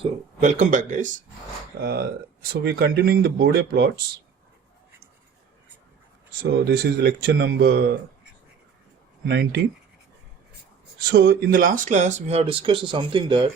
So welcome back, guys. So we're continuing the Bode plots. So this is lecture number 19. So in the last class we have discussed something that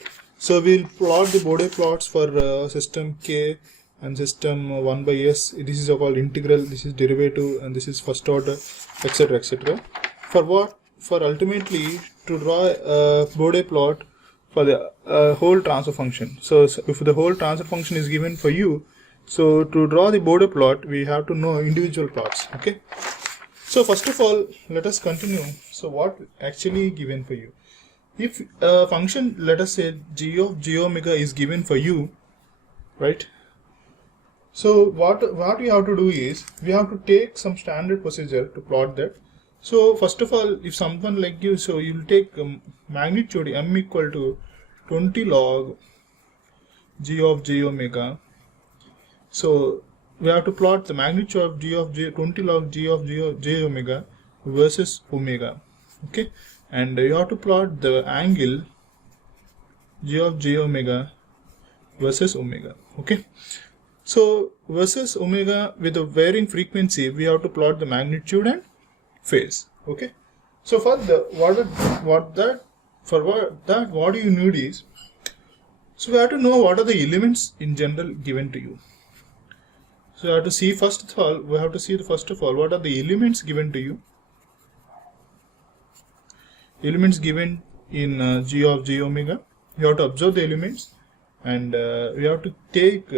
we'll plot the Bode plots for system K and system 1 by S. This is called integral, this is derivative, and this is first order, etc., etc. For what? For ultimately to draw a Bode plot for the whole transfer function. So if the whole transfer function is given for you, so to draw the Bode plot we have to know individual plots. Okay. So first of all, let us continue. So what actually given for you? If a function, let us say g of j omega is given for you, right? So what we have to do is we have to take some standard procedure to plot that. So first of all, if someone like you, so you'll take magnitude m equal to 20 log g of j omega. So we have to plot the magnitude of g of j 20 log g of j omega versus omega. Okay, and you have to plot the angle g of j omega versus omega. Okay, so versus omega with a varying frequency, we have to plot the magnitude and phase. Okay, so for the what do you need is, so we have to know what are the elements in general given to you. So we have to see first of all what are the elements given to you. Elements given in g of j omega. You have to observe the elements, and we have to take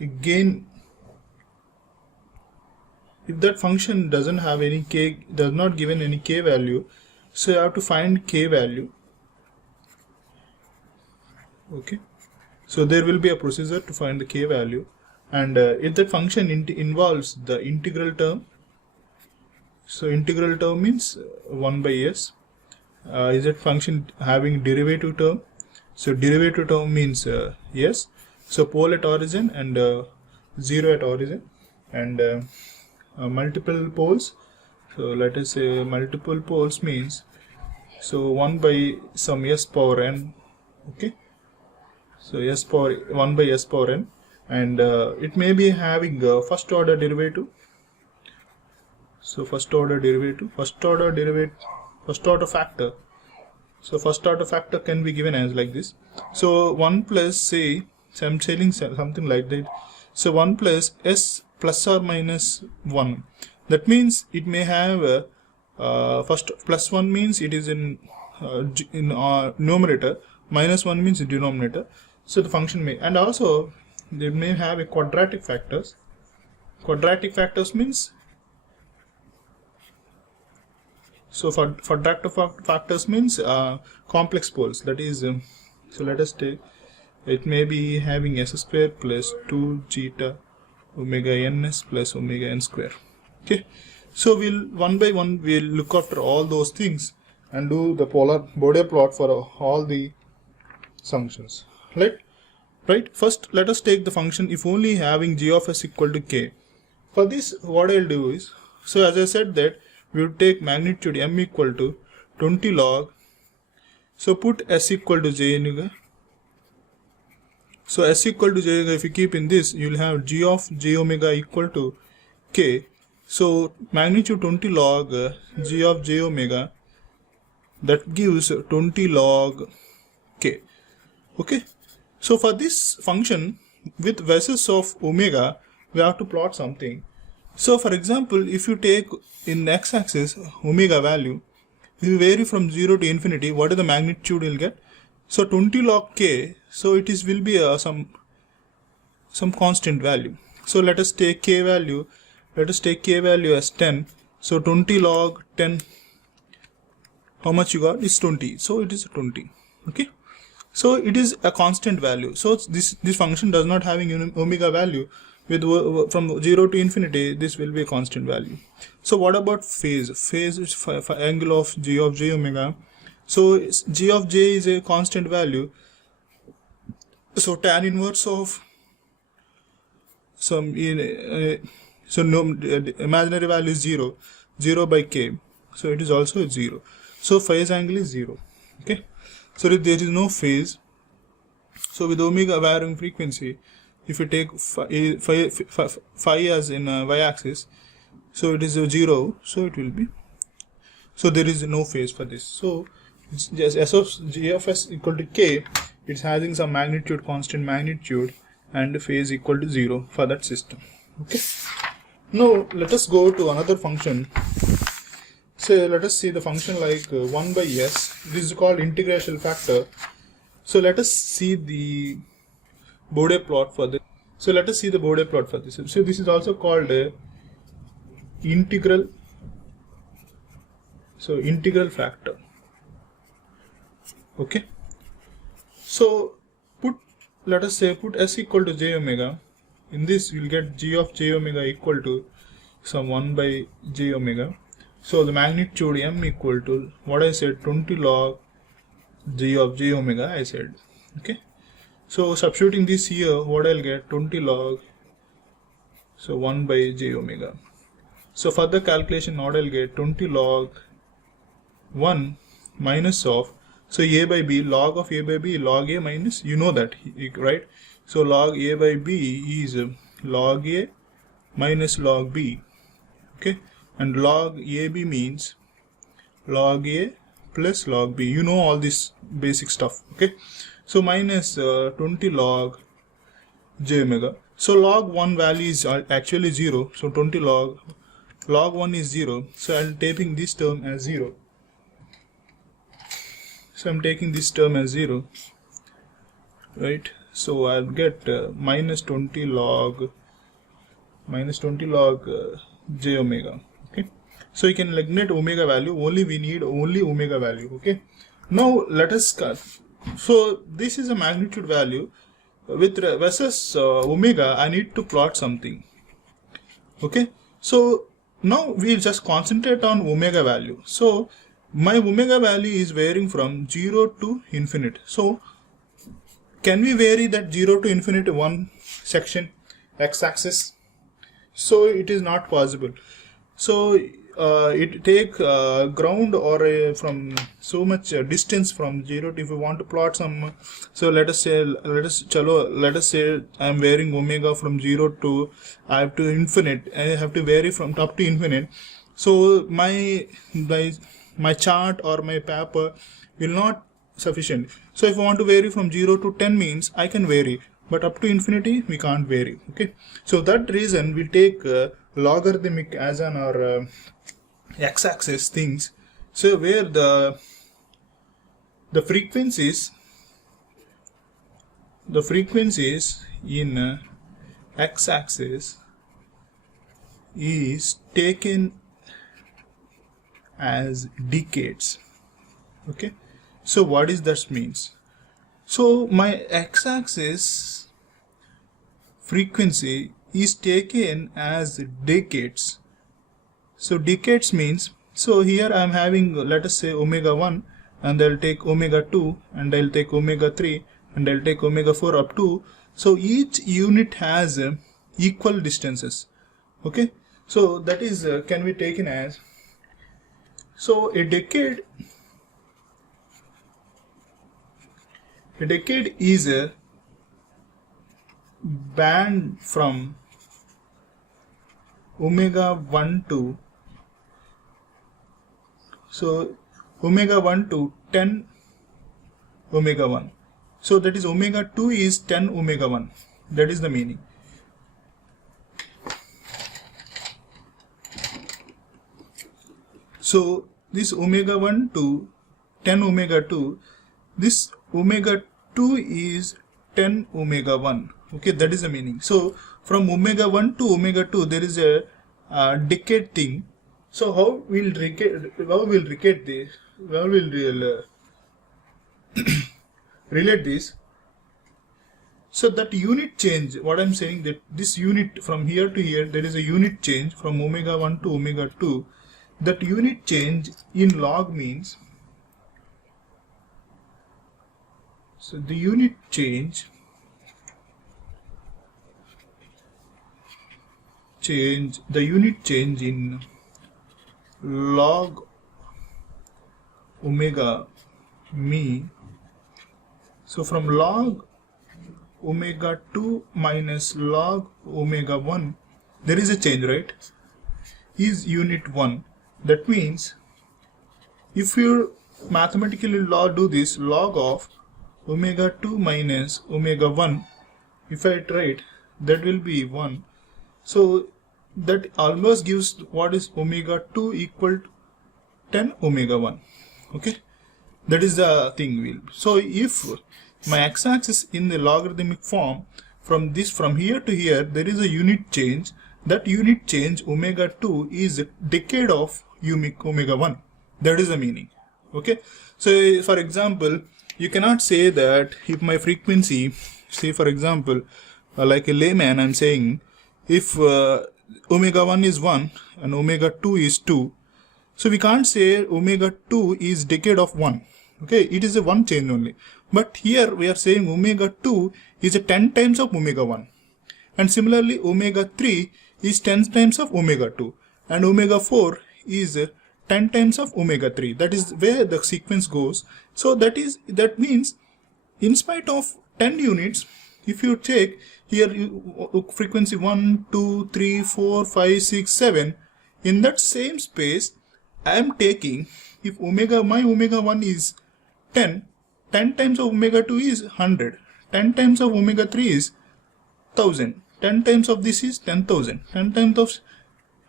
again, if that function doesn't have any k, does not given any k value, so you have to find k value. Okay, so there will be a procedure to find the k value, and if that function involves the integral term, so integral term means 1 by s. Is that function having derivative term? So derivative term means yes. So pole at origin and 0 at origin, and multiple poles. So let us say multiple poles means, so 1 by some s power n. Okay, so s power 1 by s power n, and it may be having first order derivative. So first order factor. So first order factor can be given as like this. So 1 plus, say, so I'm saying something like that. So 1 plus s plus or minus 1. That means it may have first plus 1 means it is in numerator, minus 1 means denominator. So the function may, and also they may have a quadratic factors. Quadratic factors means, so for quadratic factors means complex poles. That is, so let us take, it may be having s square plus 2 zeta omega ns plus omega n square. Okay, so we'll one by one we'll look after all those things and do the polar Bode plot for all the functions. Right. First, let us take the function if only having g of s equal to k. For this, what I'll do is, so as I said that we will take magnitude m equal to 20 log. So put s equal to j omega. So s equal to j omega, if you keep in this, you will have g of j omega equal to k. So magnitude 20 log g of j omega, that gives 20 log k. Okay. So for this function with versus of omega, we have to plot something. So for example, if you take in x-axis omega value, if you vary from 0 to infinity, what is the magnitude you'll get? So 20 log k, so it is will be some constant value. So let us take k value. Let us take k value as 10. So 20 log 10, how much you got is 20. So it is 20. Okay. So it is a constant value. So this function does not having omega value. With from 0 to infinity, this will be a constant value. So what about phase? Phase is for angle of g of j omega. So g of j is a constant value. So tan inverse of some imaginary value is 0 by k. so it is also 0. So phase angle is 0. Okay, so if there is no phase, so with omega varying frequency, if you take phi as in y-axis, so it is a 0, so it will be, so there is no phase for this. So it's just s of g of s equal to k, it's having some magnitude, constant magnitude, and phase equal to 0 for that system. Okay, now let us go to another function. So let us see the function like 1 by s. This is called integration factor. So let us see the Bode plot for this. So let us see the Bode plot for this. So this is also called a integral. So integral factor. Okay. So let us say put s equal to j omega. In this we will get g of j omega equal to some 1 by j omega. So the magnitude m equal to what I said, 20 log g of j omega I said. Okay. So substituting this here, what I'll get, 20 log, so 1 by j omega. So for the calculation, what I'll get, 20 log 1 minus of, so a by b, log of a by b, log a minus, you know that, right? So log a by b is log a minus log b. Okay, and log ab means log a plus log b. You know all this basic stuff. Okay, so minus 20 log j omega. So log 1 value is actually 0. So 20 log 1 is 0. So I'm taking this term as 0. So I'm taking this term as 0, right? So I'll get minus 20 log j omega. Okay, so you can eliminate omega value. Only we need only omega value. Okay, now let us cut. So this is a magnitude value with versus omega. I need to plot something. Okay, so now we'll just concentrate on omega value. So my omega value is varying from 0 to infinite. So can we vary that 0 to infinity one section x-axis? So it is not possible. So it take ground or from so much distance from 0 to, if you want to plot some, so let us say I am varying omega from 0 to, I have to infinite, I have to vary from up to infinite. So my chart or my paper will not sufficient. So if I want to vary from 0 to 10 means I can vary, but up to infinity we can't vary. Okay, so that reason we take logarithmic as an or x-axis things. So where the frequencies in x-axis is taken as decades. Okay, so what is that means? So my x-axis frequency is taken as decades. So decades means, so here I am having, let us say omega 1, and I'll take omega 2, and I'll take omega 3, and I'll take omega 4 up to, so each unit has equal distances. Okay, so that is can be taken as, so a decade is a band from omega 1 to, so omega 1 to 10 omega 1. So that is omega 2 is 10 omega 1. That is the meaning. So this omega 1 to 10 omega 2, this omega 2 is 10 omega 1. Okay, that is the meaning. So from omega 1 to omega 2 there is a decade thing. So how will relate this? So that unit change, what I am saying, that this unit from here to here, there is a unit change from omega 1 to omega 2. That unit change in log means, so the unit change in log omega me. So from log omega 2 minus log omega 1, there is a change, right? Is unit 1. That means if you mathematically do this, log of omega 2 minus omega 1, if I write, that will be 1. So that almost gives what is omega 2 equal to 10 omega 1. Okay, that is the thing. So if my x-axis in the logarithmic form, from here to here there is a unit change, that unit change omega 2 is a decade of omega 1. That is the meaning. Okay, so for example, you cannot say that if my frequency, say for example, like a layman I'm saying, if omega 1 is 1 and omega 2 is 2, so we can't say omega 2 is decade of 1. Okay, it is a 1 change only. But here we are saying omega 2 is a 10 times of omega 1. And similarly omega 3 is 10 times of omega 2. And omega 4 is 10 times of omega 3. That is where the sequence goes. So that means in spite of 10 units, if you take here frequency 1, 2, 3, 4, 5, 6, 7, in that same space I am taking, if my omega 1 is 10 times of omega 2 is 100, 10 times of omega 3 is 1000, 10 times of this is 10,000, 10 times of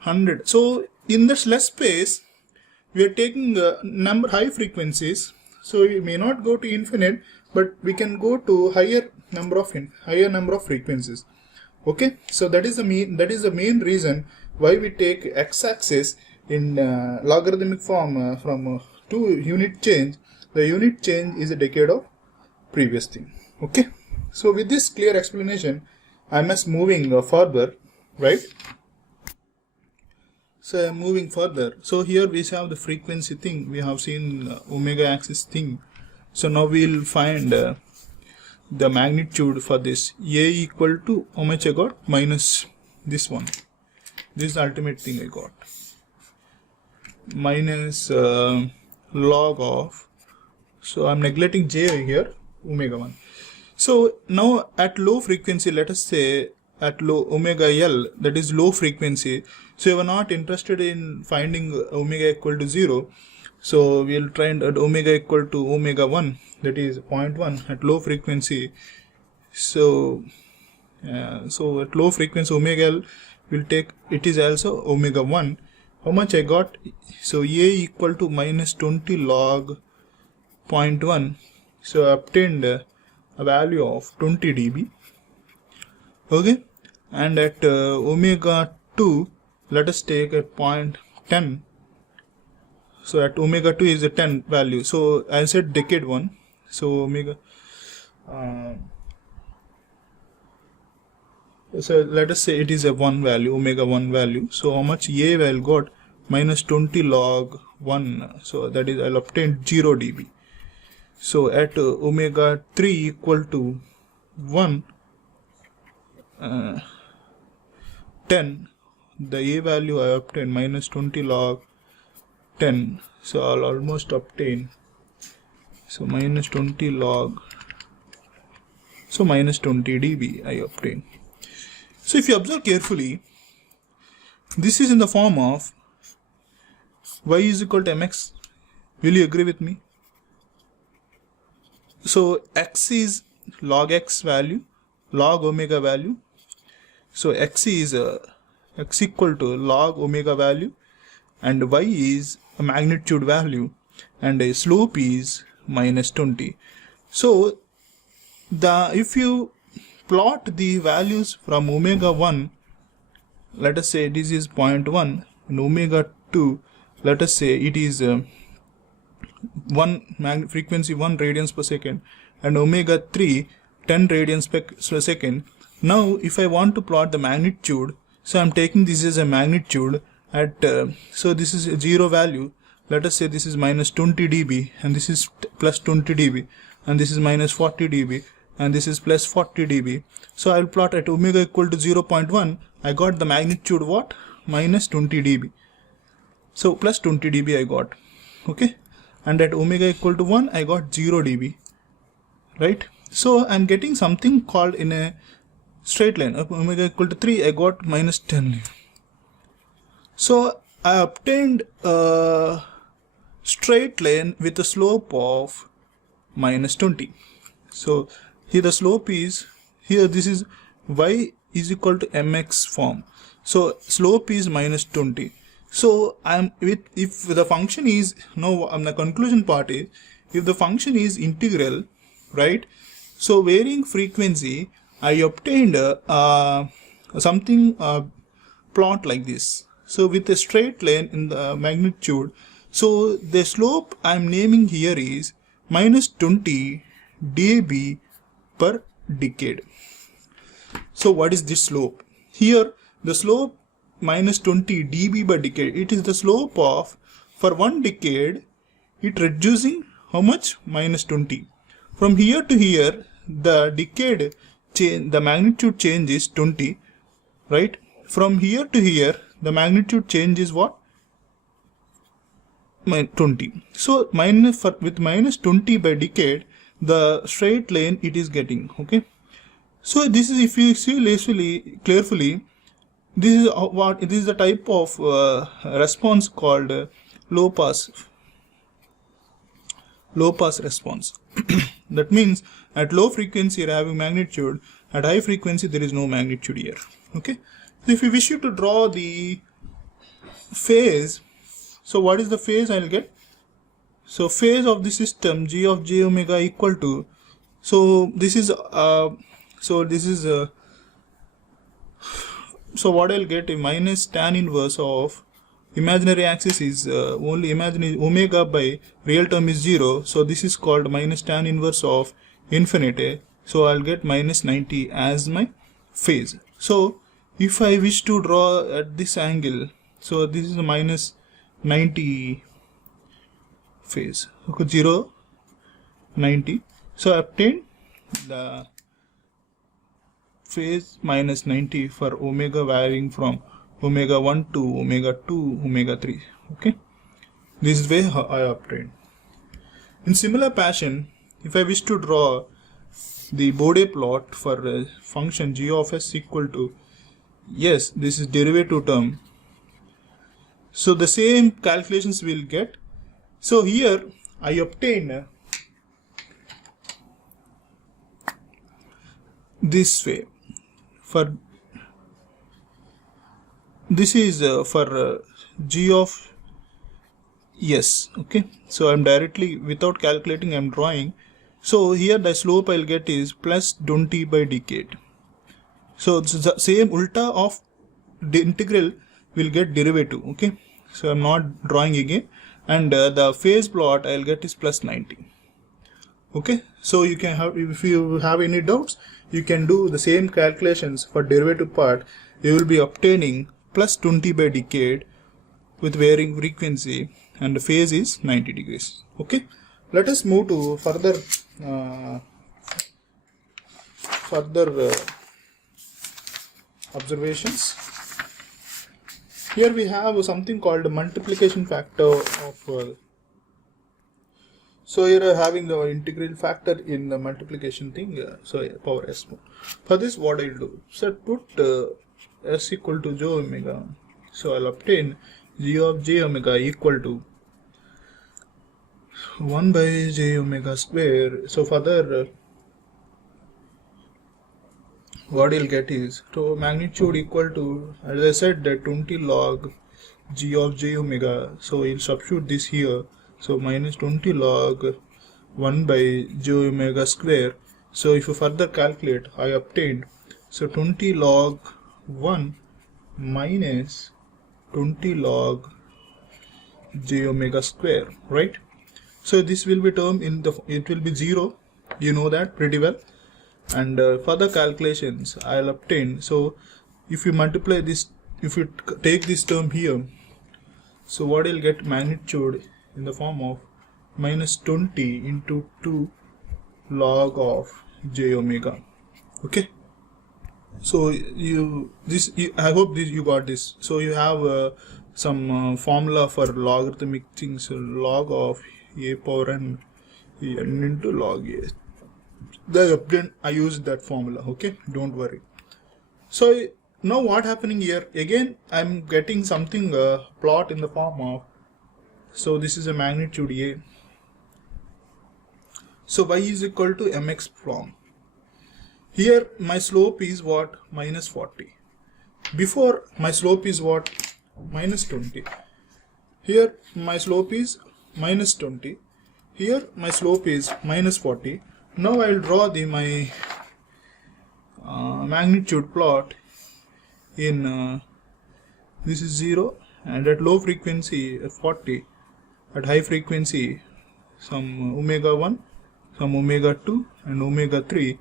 100. So in this less space we are taking high frequencies, so we may not go to infinite, but we can go to higher number of frequencies. Okay, so that is the main reason why we take x-axis in logarithmic form from to unit change. The unit change is a decade of previous thing. Okay, so with this clear explanation, I am moving further, right? So I am moving further. So here we have the frequency thing. We have seen omega axis thing. So now we will find the magnitude for this. A equal to how much I got? Minus this one. This is the ultimate thing I got. Minus log of. So I'm neglecting j here, omega 1. So now at low frequency, let us say at low omega L, that is low frequency. So you are not interested in finding omega equal to 0. So we will try and at omega equal to omega 1, that is 0.1 at low frequency. So so at low frequency omega L will take, it is also omega 1. How much I got? So A equal to minus 20 log 0.1. So I obtained a value of 20 dB. Okay, and at omega 2, let us take a 0.10. So at omega 2 is a 10 value. So I said decade 1. So omega. So let us say it is a 1 value, omega 1 value. So how much A will got? Minus 20 log 1. So that is, I'll obtain 0 dB. So at omega 3 equal to 1, 10, the A value I obtain minus 20 log 10. So I'll almost obtain, so minus 20 log, so minus 20 dB I obtain. So if you observe carefully, this is in the form of y is equal to mx. Will you agree with me? So x is log x value, log omega value. So x is x equal to log omega value, and y is a magnitude value, and a slope is minus 20. So if you plot the values from omega 1, let us say this is 0.1, and omega 2, let us say it is frequency 1 radians per second, and omega 3 10 radians per second. Now if I want to plot the magnitude, so I am taking this as a magnitude at so this is a 0 value. Let us say this is minus 20 dB, and this is plus 20 dB, and this is minus 40 dB, and this is plus 40 dB. So I will plot at omega equal to 0.1. I got the magnitude what? Minus 20 dB. So plus 20 dB I got. Okay. and at omega equal to 1 I got 0 dB, right? So I'm getting something called in a straight line. At omega equal to 3 I got minus 10. So I obtained a straight line with a slope of minus 20. So here the slope is, here this is y is equal to mx form. So slope is minus 20. So I'm with, if the function is, no, the conclusion part is, if the function is integral, right? So varying frequency, I obtained something plot like this. So with a straight line in the magnitude, so the slope I'm naming here is minus 20 dB per decade. So what is this slope? Here the slope minus 20 dB per decade, it is the slope of, for 1 decade it reducing how much? Minus 20. From here to here the decade change, the magnitude change is 20, right? From here to here the magnitude change is what? 20. So minus, with minus 20 by decade, the straight line it is getting, okay? So this is, if you see carefully, this is what, this is the type of response called low pass response. That means at low frequency you are having magnitude, at high frequency there is no magnitude here, okay? So if you wish you to draw the phase, so what is the phase I'll get? So phase of the system g of j omega equal to, so this is so what I'll get, a minus tan inverse of imaginary axis is only imaginary omega by real term is 0, so this is called minus tan inverse of infinity. So I'll get minus 90 as my phase. So if I wish to draw at this angle, so this is a minus 90 phase, okay, 0, 90. So I obtain the phase minus 90 for omega varying from omega 1 to omega 2, omega 3, okay? This is way I obtained. In similar fashion, if I wish to draw the Bode plot for a function g of s equal to, yes, this is derivative term, so the same calculations we'll get. So here I obtain this way. For this is for g of s, okay? So I'm directly, without calculating, I'm drawing. So here the slope I'll get is plus 20 by decade. So it's the same ulta of the integral will get derivative, okay? So I'm not drawing again, and the phase plot I'll get is plus 90, okay? So you can have, if you have any doubts, you can do the same calculations for derivative part. You will be obtaining plus 20 by decade with varying frequency, and the phase is 90 degrees, okay? Let us move to further observations. Here we have something called multiplication factor of so here having the integral factor in the multiplication thing, so power s. For this what I'll do, so put s equal to j omega, so I'll obtain g of j omega equal to 1 by j omega square. So further what you'll get is, so magnitude equal to, as I said, that 20 log g of j omega, so you'll substitute this here, so minus 20 log 1 by j omega square. So if you further calculate, I obtained, so 20 log 1 minus 20 log j omega square, right? So this will be term in the, it will be 0, you know that pretty well. And further calculations I'll obtain, so if you multiply this, if you take this term here, so what you'll get, magnitude in the form of minus 20 into 2 log of j omega, okay? So I hope this you got this. So you have some formula for logarithmic things, so log of a power n into log a. I used that formula. Okay, don't worry. So now what happening here? Again, I'm getting something plot in the form of. So this is a magnitude a. So y is equal to mx from. Here my slope is what? Minus 40. Before my slope is what? Minus 20. Here my slope is minus 20. Here my slope is minus 40. Now I will draw my magnitude plot in this is 0, and at low frequency at 40, at high frequency some omega 1, some omega 2 and omega 3.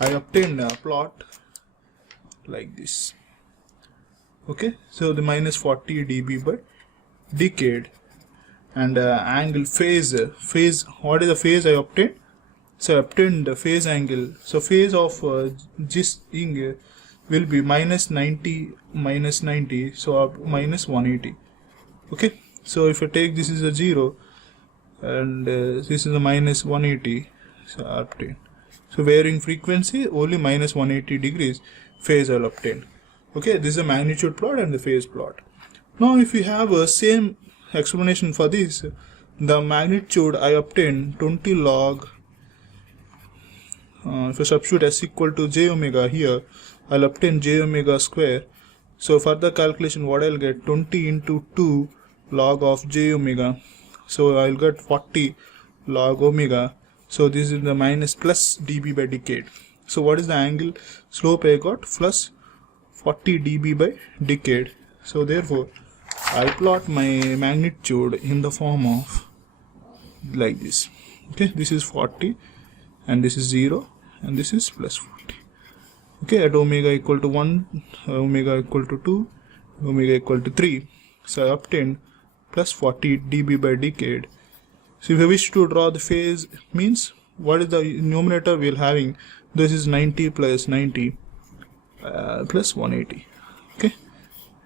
I obtained a plot like this. Okay, so the minus 40 dB by decade, and angle phase, what is the phase I obtained? So I obtained the phase angle. So phase of this thing will be minus 90, so minus 180. Okay, so if I take this is a 0 and this is a minus 180, so I obtain. So varying frequency only minus 180 degrees phase I'll obtain. Okay, this is a magnitude plot and the phase plot. Now if we have a same explanation for this, the magnitude I obtain 20 log, if I substitute s equal to j omega here, I'll obtain j omega square. So further calculation, what I'll get? 20 into 2 log of j omega. So I'll get 40 log omega. So this is the minus plus dB by decade. So what is the angle slope I got? Plus 40 dB by decade. So therefore I plot my magnitude in the form of like this. Okay, this is 40 and this is 0 and this is plus 40. Okay, at omega equal to 1, omega equal to 2, omega equal to 3. So I obtained plus 40 dB by decade. So if I wish to draw the phase, means what is the numerator we are having? This is 90 plus 90 plus 180. Okay,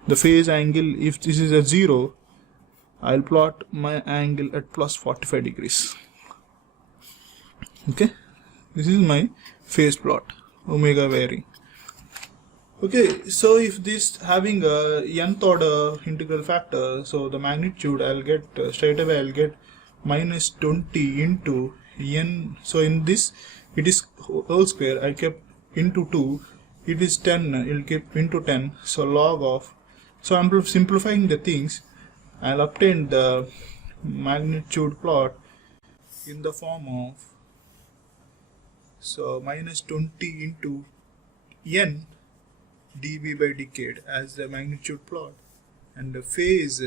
the phase angle, if this is a 0, I'll plot my angle at plus 45 degrees. Okay, this is my phase plot, omega varying. Okay, so if this having a nth order integral factor, so the magnitude I'll get straight away I'll get minus 20 into n. So in this it is whole square, I kept into 2, it is 10, it'll keep into 10, so log of. So I'm simplifying the things. I'll obtain the magnitude plot in the form of, so minus 20 into n dB by decade as the magnitude plot, and the phase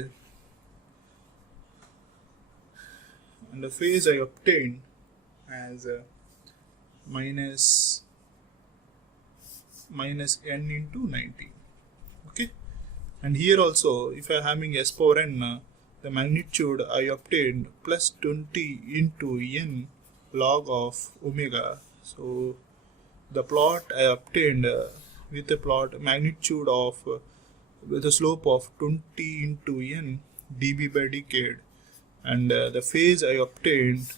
I obtained as minus n into 90. Okay, and here also if I am having s power n, the magnitude I obtained plus 20 into n log of omega. So the plot I obtained with a plot magnitude of with a slope of 20 into n dB by decade, and the phase I obtained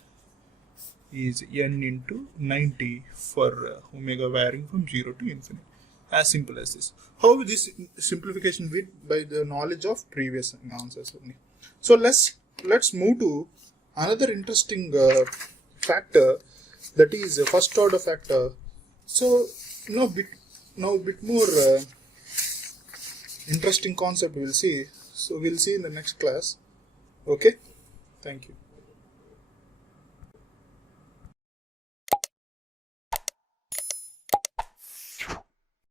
is n into 90 for omega varying from 0 to infinity. As simple as this. How this simplification with by the knowledge of previous answers only. So let's move to another interesting factor, that is a first order factor. So now bit more interesting concept we'll see. So we'll see in the next class. Okay, thank you.